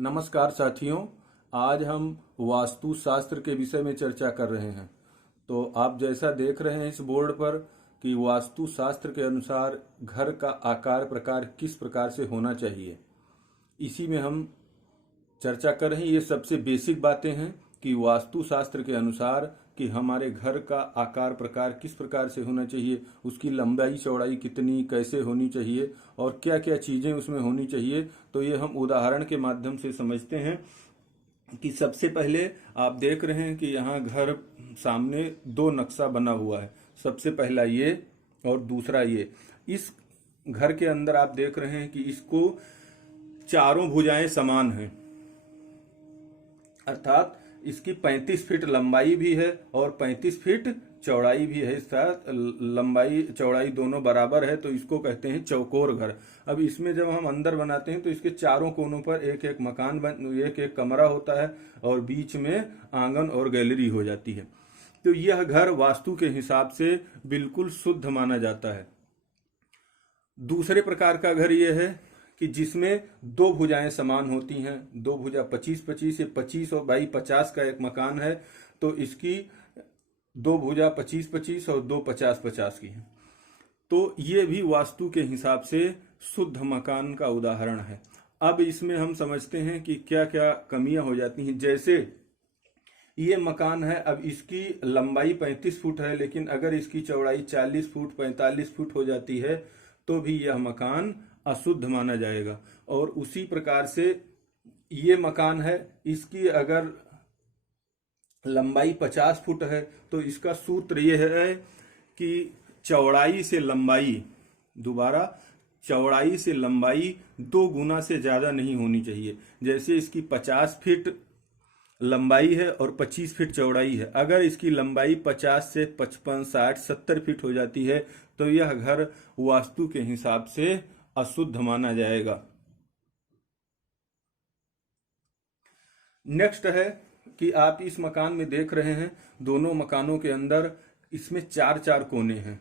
नमस्कार साथियों। आज हम वास्तु शास्त्र के विषय में चर्चा कर रहे हैं। तो आप जैसा देख रहे हैं इस बोर्ड पर कि वास्तु शास्त्र के अनुसार घर का आकार प्रकार किस प्रकार से होना चाहिए, इसी में हम चर्चा कर रहे हैं। ये सबसे बेसिक बातें हैं कि वास्तु शास्त्र के अनुसार कि हमारे घर का आकार प्रकार किस प्रकार से होना चाहिए, उसकी लंबाई चौड़ाई कितनी कैसे होनी चाहिए और क्या क्या चीज़ें उसमें होनी चाहिए। तो ये हम उदाहरण के माध्यम से समझते हैं कि सबसे पहले आप देख रहे हैं कि यहाँ घर सामने दो नक्शा बना हुआ है। सबसे पहला ये और दूसरा ये। इस घर के अंदर आप देख रहे हैं कि इसको चारों भुजाएं समान हैं, अर्थात इसकी 35 फीट लंबाई भी है और 35 फीट चौड़ाई भी है। साथ लंबाई चौड़ाई दोनों बराबर है, तो इसको कहते हैं चौकोर घर। अब इसमें जब हम अंदर बनाते हैं तो इसके चारों कोनों पर एक एक मकान एक एक कमरा होता है और बीच में आंगन और गैलरी हो जाती है। तो यह घर वास्तु के हिसाब से बिल्कुल शुद्ध माना जाता है। दूसरे प्रकार का घर यह है कि जिसमें दो भुजाएं समान होती हैं। दो भुजा 25-25 या 25 और बाई 50 का एक मकान है, तो इसकी दो भुजा 25-25 और दो 50-50 की है। तो ये भी वास्तु के हिसाब से शुद्ध मकान का उदाहरण है। अब इसमें हम समझते हैं कि क्या क्या कमियां हो जाती हैं। जैसे ये मकान है, अब इसकी लंबाई 35 फुट है, लेकिन अगर इसकी चौड़ाई 40 फुट 45 फुट हो जाती है तो भी यह मकान अशुद्ध माना जाएगा। और उसी प्रकार से ये मकान है, इसकी अगर लंबाई 50 फुट है तो इसका सूत्र यह है कि चौड़ाई से लंबाई, दोबारा चौड़ाई से लंबाई 2 गुना से ज्यादा नहीं होनी चाहिए। जैसे इसकी 50 फीट लंबाई है और 25 फीट चौड़ाई है, अगर इसकी लंबाई 50 से 55 60 70 फीट हो जाती है तो यह घर वास्तु के हिसाब से अशुद्ध माना जाएगा। नेक्स्ट है कि आप इस मकान में देख रहे हैं, दोनों मकानों के अंदर इसमें 4-4 कोने हैं।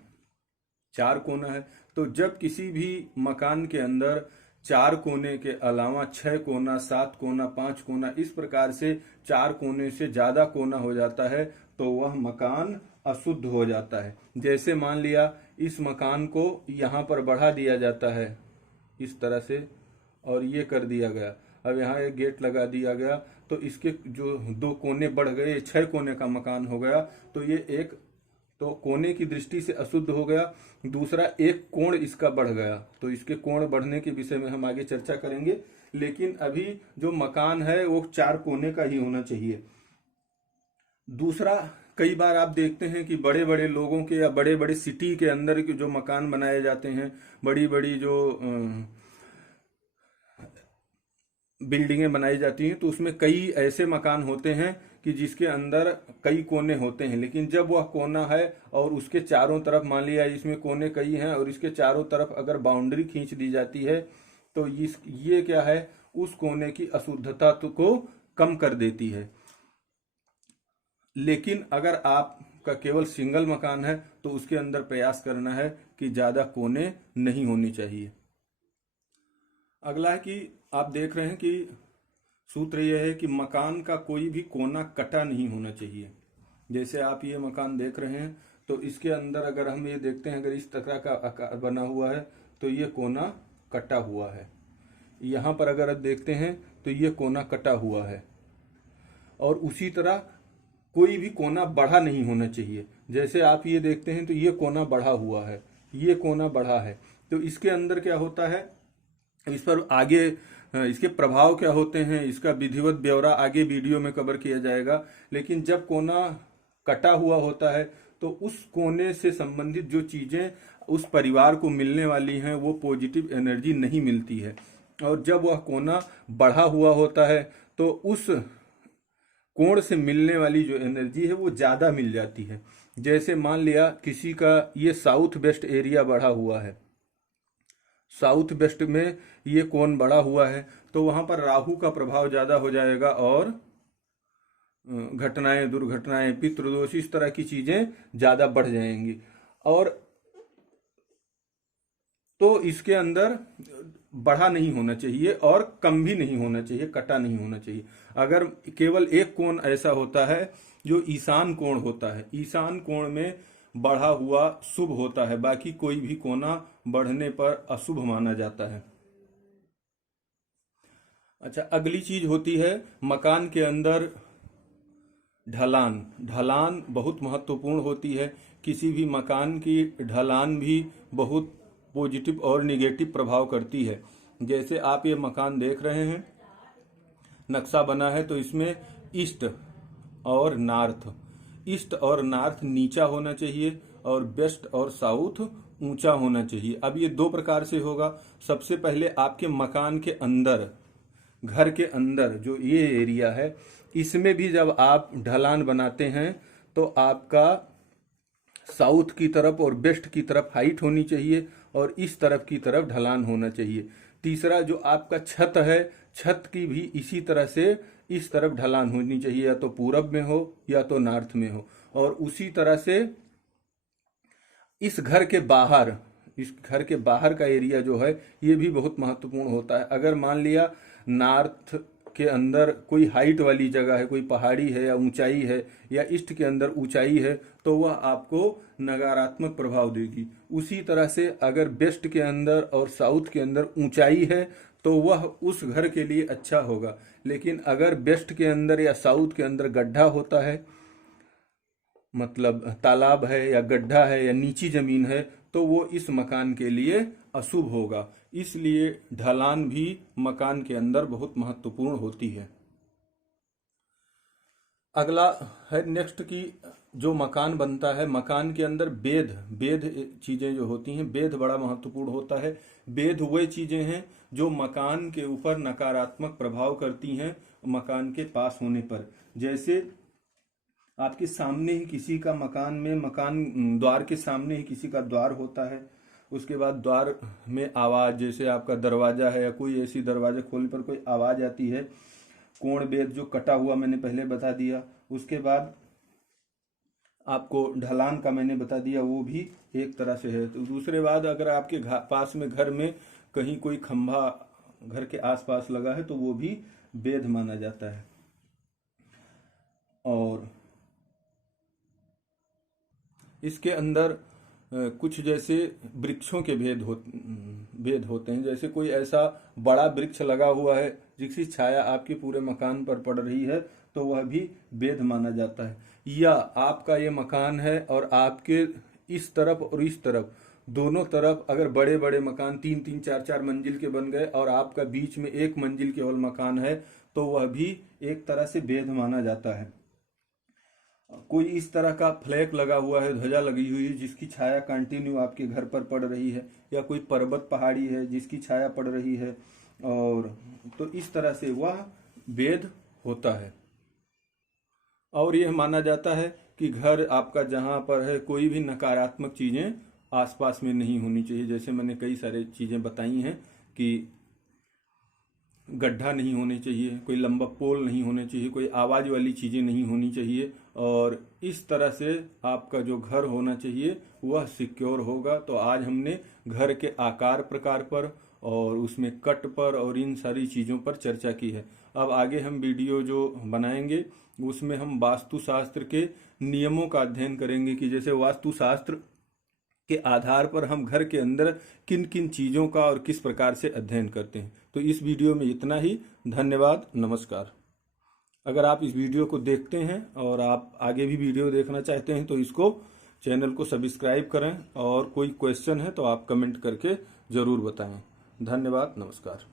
4 कोना है, तो जब किसी भी मकान के अंदर 4 कोने के अलावा 6 कोना 7 कोना 5 कोना इस प्रकार से 4 कोने से ज्यादा कोना हो जाता है तो वह मकान अशुद्ध हो जाता है। जैसे मान लिया इस मकान को यहाँ पर बढ़ा दिया जाता है इस तरह से और ये कर दिया गया, अब यहाँ एक गेट लगा दिया गया, तो इसके जो 2 कोने बढ़ गए, 6 कोने का मकान हो गया। तो ये एक तो कोने की दृष्टि से अशुद्ध हो गया। दूसरा, एक कोण इसका बढ़ गया, तो इसके कोण बढ़ने के विषय में हम आगे चर्चा करेंगे। लेकिन अभी जो मकान है वो 4 कोने का ही होना चाहिए। दूसरा, कई बार आप देखते हैं कि बड़े बड़े लोगों के या बड़े बड़े सिटी के अंदर के जो मकान बनाए जाते हैं, बड़ी बड़ी जो बिल्डिंगें बनाई जाती हैं, तो उसमें कई ऐसे मकान होते हैं कि जिसके अंदर कई कोने होते हैं, लेकिन जब वह कोना है और उसके चारों तरफ, मान लिया इसमें कोने कई हैं और इसके चारों तरफ अगर बाउंड्री खींच दी जाती है तो ये क्या है, उस कोने की अशुद्धता को कम कर देती है। लेकिन अगर आपका केवल सिंगल मकान है तो उसके अंदर प्रयास करना है कि ज्यादा कोने नहीं होने चाहिए। अगला है कि आप देख रहे हैं कि सूत्र यह है कि मकान का कोई भी कोना कटा नहीं होना चाहिए। जैसे आप ये मकान देख रहे हैं तो इसके अंदर अगर हम ये देखते हैं, अगर इस तरह का आकार बना हुआ है तो ये कोना कटा हुआ है। यहाँ पर अगर आप देखते हैं तो ये कोना कटा हुआ है। और उसी तरह कोई भी कोना बढ़ा नहीं होना चाहिए। जैसे आप ये देखते हैं तो ये कोना बढ़ा हुआ है, ये कोना बढ़ा है, तो इसके अंदर क्या होता है, इस पर आगे इसके प्रभाव क्या होते हैं, इसका विधिवत ब्यौरा आगे वीडियो में कवर किया जाएगा। लेकिन जब कोना कटा हुआ होता है तो उस कोने से संबंधित जो चीजें उस परिवार को मिलने वाली हैं वो पॉजिटिव एनर्जी नहीं मिलती है। और जब वह कोना बढ़ा हुआ होता है तो उस कोण से मिलने वाली जो एनर्जी है वो ज्यादा मिल जाती है। जैसे मान लिया किसी का ये साउथ वेस्ट एरिया बढ़ा हुआ है, साउथ वेस्ट में ये कोण बढ़ा हुआ है, तो वहां पर राहु का प्रभाव ज्यादा हो जाएगा और घटनाएं, दुर्घटनाएं, पितृदोष, इस तरह की चीजें ज्यादा बढ़ जाएंगी। और तो इसके अंदर बढ़ा नहीं होना चाहिए और कम भी नहीं होना चाहिए, कटा नहीं होना चाहिए। अगर केवल एक कोण ऐसा होता है जो ईशान कोण होता है, ईशान कोण में बढ़ा हुआ शुभ होता है, बाकी कोई भी कोना बढ़ने पर अशुभ माना जाता है। अच्छा, अगली चीज होती है मकान के अंदर ढलान। ढलान बहुत महत्वपूर्ण होती है। किसी भी मकान की ढलान भी बहुत पॉजिटिव और निगेटिव प्रभाव करती है। जैसे आप ये मकान देख रहे हैं, नक्शा बना है, तो इसमें ईस्ट और नॉर्थ, ईस्ट और नॉर्थ नीचा होना चाहिए और वेस्ट और साउथ ऊंचा होना चाहिए। अब ये दो प्रकार से होगा। सबसे पहले आपके मकान के अंदर, घर के अंदर जो ये एरिया है, इसमें भी जब आप ढलान बनाते हैं तो आपका साउथ की तरफ और वेस्ट की तरफ हाइट होनी चाहिए और इस तरफ की तरफ ढलान होना चाहिए। तीसरा, जो आपका छत है, छत की भी इसी तरह से इस तरफ ढलान होनी चाहिए, या तो पूरब में हो या तो नॉर्थ में हो। और उसी तरह से इस घर के बाहर, इस घर के बाहर का एरिया जो है ये भी बहुत महत्वपूर्ण होता है। अगर मान लिया नॉर्थ के अंदर कोई हाइट वाली जगह है, कोई पहाड़ी है या ऊंचाई है, या ईस्ट के अंदर ऊंचाई है, तो वह आपको नकारात्मक प्रभाव देगी। उसी तरह से अगर वेस्ट के अंदर और साउथ के अंदर ऊंचाई है तो वह उस घर के लिए अच्छा होगा। लेकिन अगर वेस्ट के अंदर या साउथ के अंदर गड्ढा होता है, मतलब तालाब है या गड्ढा है या नीची जमीन है, तो वो इस मकान के लिए अशुभ होगा। इसलिए ढलान भी मकान के अंदर बहुत महत्वपूर्ण होती है। अगला है नेक्स्ट की, जो मकान बनता है, मकान के अंदर वेद चीजें जो होती हैं, वेद बड़ा महत्वपूर्ण होता है। वेद वे चीजें हैं जो मकान के ऊपर नकारात्मक प्रभाव करती हैं मकान के पास होने पर। जैसे आपके सामने ही किसी का मकान में, मकान द्वार के सामने ही किसी का द्वार होता है, उसके बाद द्वार में आवाज, जैसे आपका दरवाजा है या कोई ऐसी दरवाजा खोलने पर कोई आवाज आती है, कोण वेद जो कटा हुआ मैंने पहले बता दिया। उसके बाद आपको ढलान का मैंने बता दिया, वो भी एक तरह से है। तो दूसरे बाद अगर आपके पास में घर में कहीं कोई खंभा घर के आसपास लगा है तो वो भी वेद माना जाता है। और इसके अंदर कुछ जैसे वृक्षों के भेद होते हैं। जैसे कोई ऐसा बड़ा वृक्ष लगा हुआ है जिसकी छाया आपके पूरे मकान पर पड़ रही है, तो वह भी वेद माना जाता है। या आपका ये मकान है और आपके इस तरफ और इस तरफ, दोनों तरफ अगर बड़े बड़े मकान 3-3, 4-4 मंजिल के बन गए और आपका बीच में 1 मंजिल केवल मकान है, तो वह भी एक तरह से वेद माना जाता है। कोई इस तरह का फ्लैग लगा हुआ है, ध्वजा लगी हुई है जिसकी छाया कंटिन्यू आपके घर पर पड़ रही है, या कोई पर्वत पहाड़ी है जिसकी छाया पड़ रही है, और तो इस तरह से वह वेद होता है। और यह माना जाता है कि घर आपका जहां पर है, कोई भी नकारात्मक चीजें आसपास में नहीं होनी चाहिए। जैसे मैंने कई सारे चीजें बताई हैं कि गड्ढा नहीं होने चाहिए, कोई लंबा पोल नहीं होने चाहिए, कोई आवाज वाली चीजें नहीं होनी चाहिए, और इस तरह से आपका जो घर होना चाहिए वह सिक्योर होगा। तो आज हमने घर के आकार प्रकार पर और उसमें कट पर और इन सारी चीजों पर चर्चा की है। अब आगे हम वीडियो जो बनाएंगे उसमें हम वास्तुशास्त्र के नियमों का अध्ययन करेंगे कि जैसे वास्तुशास्त्र के आधार पर हम घर के अंदर किन किन चीजों का और किस प्रकार से अध्ययन करते हैं। तो इस वीडियो में इतना ही। धन्यवाद, नमस्कार। अगर आप इस वीडियो को देखते हैं और आप आगे भी वीडियो देखना चाहते हैं तो इसको चैनल को सब्सक्राइब करें, और कोई क्वेश्चन है तो आप कमेंट करके जरूर बताएं। धन्यवाद, नमस्कार।